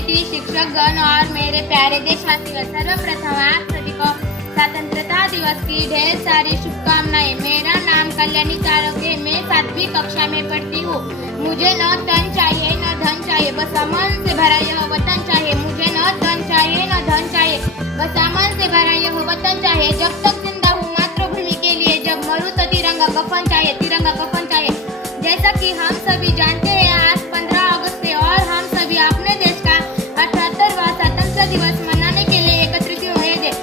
अतिथि, शिक्षकगण और मेरे प्यारे देशवासियों, सर्वप्रथम आप सभी को स्वतंत्रता दिवस की ढेर सारी शुभकामनाएं। मेरा नाम कल्याणी चारोगे, मैं 7वीं कक्षा में पढ़ती हूँ। मुझे न तन चाहिए न धन चाहिए, बस अमन से भरा यह वतन चाहिए। मुझे न तन चाहिए न धन चाहिए, बस अमन से भरा यह वतन चाहिए। जब तक जिंदा हूँ मातृभूमि के लिए, जब मरूँ तो तिरंगा कफन चाहिए, तिरंगा कफन चाहिए। जैसा कि हम सभी जानते हैं, आज 15 अगस्त है और हम सभी अपने देश का 78वां स्वतंत्रता दिवस मनाने के लिए एकत्रित हुए हैं।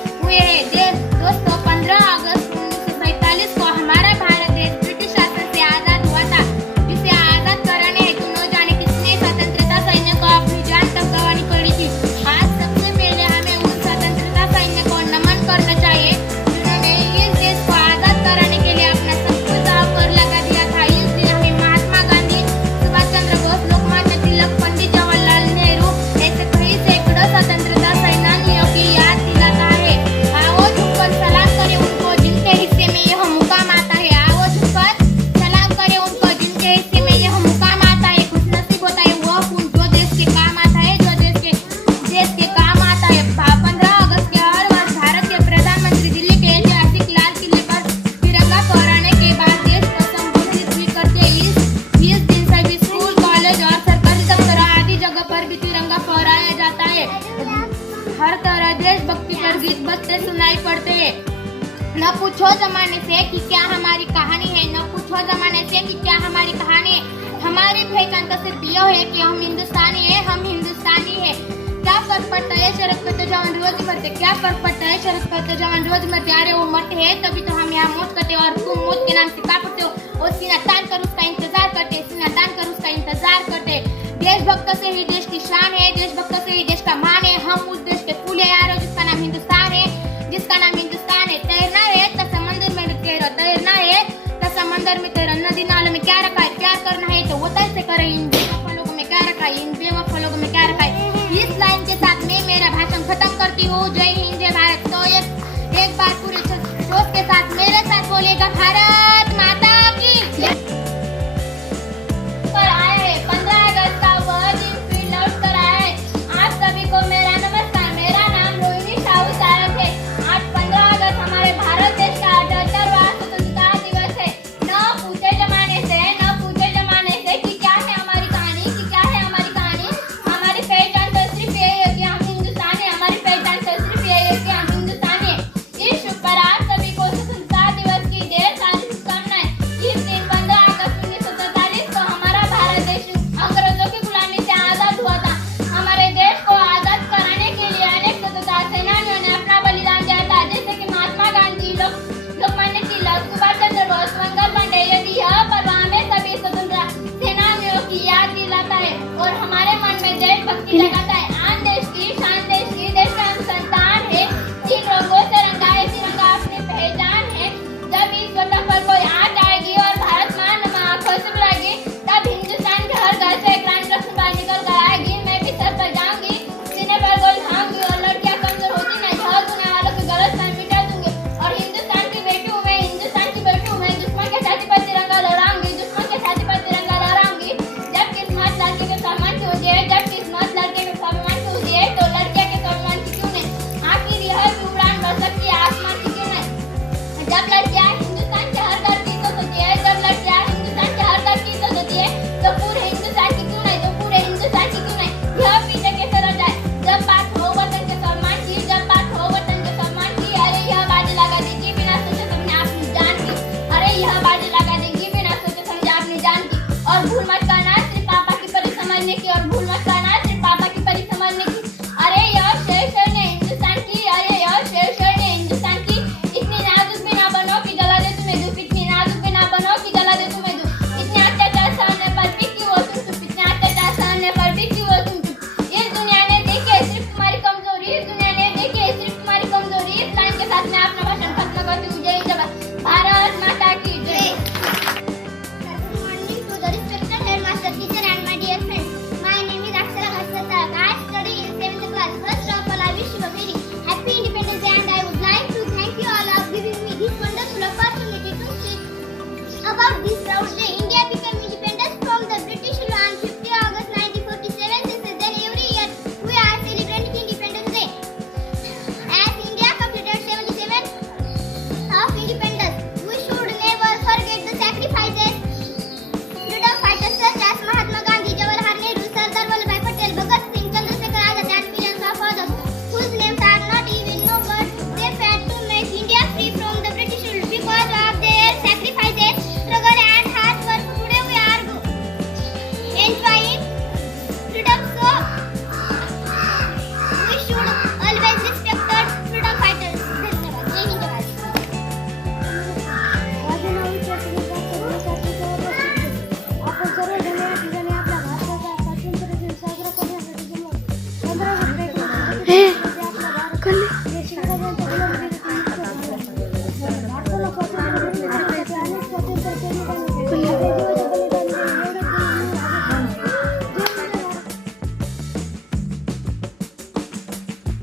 दोस्तों, 15 अगस्त 1947 को हमारा भारत देश ब्रिटिश शासन से आजाद हुआ था, जिसे आजाद कराने हेतु न जाने कितने स्वतंत्रता सैनिकों को अपनी जान तक गंवानी पड़ी थी। आज सबसे पहले हमें उन स्वतंत्रता सैनिकों को नमन करना चाहिए जिन्होंने इस देश को आजाद कराने के लिए अपना सब कुछ दांव पर लगा दिया था। इस दिन हमें महात्मा गांधी, सुभाष चंद्र बोस, लोकमान्य तिलक, पंडित जवाहरलाल नेहरू ऐसे कई सैकड़ों स्वतंत्रता सेनानियों की याद दिलाता है। आओ झुककर सलाम करें उनको जिनके हिस्से में यह मुकाम आता है। आओ झुककर सलाम करें उनको जिनके हिस्से में यह मुकाम आता है। खुशनसीब होता है वह खून जो देश के काम आता है, जो देश के काम आता है। 15 अगस्त के हर वर्ष भारत के प्रधानमंत्री दिल्ली के ऐतिहासिक लाल किले पर तिरंगा फहराने के बाद देश को संबोधित भी करते हैं। इस दिन सभी स्कूल, कॉलेज और सरकारी दफ्तर आदि जगह पर भी तिरंगा फहराया जाता है। हर तरह देशभक्ति पर गीत बजते सुनाई पड़ते हैं। न पूछो जमाने से कि क्या हमारी कहानी है, न पूछो जमाने से कि क्या हमारी कहानी है। हमारी पहचान तो सिर्फ यह है कि हम हिंदुस्तानी है, हम हिंदुस्तानी है। क्या फर्क पड़ता है शरद करते जवान रोज मरते, क्या फर्क पड़ता है शरद करते जवान रोज मरते। अरे वो मरते हैं तभी तो हम यहाँ मौत करते और तुम मौत के नाम से कांपते हो और सीना तान कर उसका इंतजार करते, सीना तान कर उसका इंतजार करते। देशभक्तों से ही देश की शान है, देशभक्तों से ही देश का मान है। हम उस देश के फूल है यारो जिसका नाम हिंदुस्तान है, जिसका नाम हिंदुस्तान है। तैरना है तो समंदर में तैरो, तैरना है तो समंदर में तैरो। नदी नालों में क्या रखा है, प्यार करना है तो वतन से करें। इन बेवफा लोगों में क्या रखा है, इन बेवफा लोगों में क्या रखा है। इस लाइन के साथ मैं मेरा भाषण खत्म करती हूँ। जय हिंद, जय भारत। तो एक बार पूरे जोश के साथ मेरे साथ बोलेगा, भारत माता की पर आया है 15 अगस्त का वह दिन फिर लौट कर आया है। आप सभी को मेरा नमस्कार। मेरा नाम रोहिणी साहू सारंग है। आज 15 अगस्त हमारे भारत देश का 78वां स्वतंत्रता दिवस है। न पूछे जमाने से कि क्या है हमारी कहानी, कि क्या है हमारी कहानी। हमारी पहचान तो सिर्फ यही है कि हम हिंदुस्तानी है, हमारी पहचान तो सिर्फ यही है कि हम हिंदुस्तानी है। इस शुभ पर आप सभी को स्वतंत्रता दिवस की ढेर सारी शुभकामनाएं। इस दिन 15 अगस्त 1947 को हमारा भारत देश अंग्रेजों की गुलामी से आजाद हुआ था। हमारे देश को आजाद कराने के लिए अनेक स्वतंत्रता सेनानियों ने अपना बलिदान दिया था, जैसे कि महात्मा गांधी, लोकमान्य तिलक, सुभाष चंद्र बोस, मंगल पांडे। यदि यह पर्व हमें सभी स्वतंत्रता सेनानियों की याद दिलाता है और हमारे मन में देशभक्ति जगाता है। आन देश की शान, देश का हम संतान है। तीन रंगों से रंगा है तिरंगा, अपनी पहचान है। जब इस स्वतंत्र पर कोई आँच आएगी और भारत मां आंखों से बुलाएगी, तब हिंदुस्तान के हर घर से एक रानी लक्ष्मीबाई निकल कर आएगी। मैं भी सर पर जाऊंगी, सीने पर गोल खाऊंगी और लड़कियां कमजोर होती नहीं, हर गुनाह वालों की गलतफहमी मिटा दूंगी। और हिंदुस्तान की बेटी हूँ मैं, हिंदुस्तान की बेटी हूँ मैं। दुश्मन के छाती पर तिरंगा लहराऊंगी, दुश्मन के छाती पर तिरंगा लहराऊंगी। जब किस्मत लड़के के सम्मान की होती है, जब किस्मत लड़के के सम्मान की होती है, तो लड़कियां के सम्मान की क्यों नहीं। आखिर यह भी उड़ान भर सकती है आसमान की क्यों नहीं। जब लड़कियां